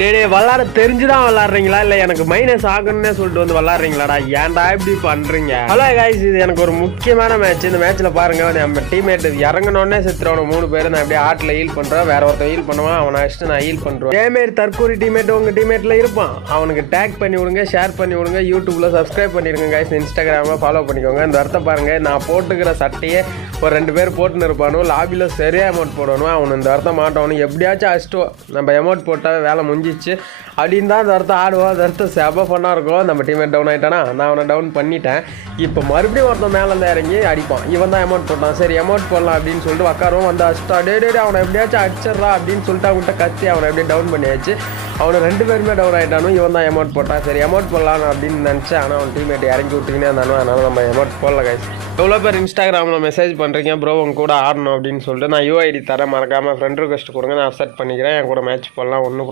டேய் விளாட தெரிஞ்சுதான் விளாட்றீங்களா இல்லை எனக்கு மைனஸ் ஆகணும்னே சொல்லிட்டு வந்து விளாட்றீங்களாடா ஏன்டா இப்படி பண்ணுறீங்க? ஹலோ கைஸ், இது எனக்கு ஒரு முக்கியமான மேட்ச். இந்த மேட்ச்சில் பாருங்க, நம்ம டீம்மேட் இறங்கினோடனே செத்துறவன 3 பேர் நான் அப்படியே ஆட்டில் ஹீல் பண்ணுறேன். வேற ஒருத்தன் ஹீல் பண்ணுவான், அவனை அடிச்சுட்டு நான் ஹீல் பண்ணுறேன். இதேமாரி தற்கூரி டீம்மேட் உங்கள் டீம்மேட்டில் இருப்பான். அவனுக்கு டேக் பண்ணி விடுங்க, ஷேர் பண்ணி விடுங்க, யூடியூப்பில் சப்ஸ்கிரைப் பண்ணிடுங்க கைஸ், இன்ஸ்டாகிராமில் ஃபாலோ பண்ணிக்கோங்க. இந்த அர்த்தம் பாருங்க, நான் போட்டுக்கிற சட்டையே ஒரு 2 பேர் போட்டுன்னு இருப்பானு, லாபியில் சரியாக அமௌண்ட் போடணும். அவனு இந்த அர்த்தம் மாட்டவனு எப்படியாச்சும் அடிச்சிட்டு நம்ம அமௌண்ட் போட்டால் வேலை முடிஞ்சிச்சு அப்படின்னு தான் அந்த அர்த்தம் ஆடுவோம். அந்த அர்த்தம் செப ஃபன்னாக இருக்கும். நம்ம டீமேட் டவுன் ஆகிட்டானா, நான் அவனை டவுன் பண்ணிட்டேன். இப்போ மறுபடியும் ஒருத்தன் மேலே இருந்து இறங்கி அடிப்பான். இவன் தான் அமௌண்ட் போட்டான், சரி அமௌண்ட் போடலாம் அப்படின்னு சொல்லிட்டு உட்காருவோம். வந்து அடிச்சிட்டா, டே அவனை எப்படியாச்சும் அடிச்சிட்றா அப்படின்னு சொல்லிட்டு அவன்கிட்ட கத்தி அவனை எப்படியே டவுன் பண்ணியாச்சு. அவனை 2 பேருமே டவுன் ஆகிட்டானும். இவன் தான் அமௌண்ட் போட்டான், சரி அமௌண்ட் போடலாம் அப்படின்னு நினச்சேன். ஆனால் அவன் டீமேட் இறங்கி விட்டுக்கினே இருந்தானோ, அதனால் நம்ம அமௌண்ட் போடல கைஸ். எவ்வளோ பேர் இன்ஸ்டாகிராமில் மெசேஜ் பண்ணுறீங்க ப்ரோ உங்க கூட ஆடணும் அப்படின்னு சொல்லிட்டு, நான் யூஐடி தரேன், மறக்காமல் ஃப்ரெண்ட் ரிக்வெஸ்ட் கொடுங்க, நான் அக்செப்ட் பண்ணிக்கிறேன். என் கூட மேட்ச் போடலாம், ஒன்றும்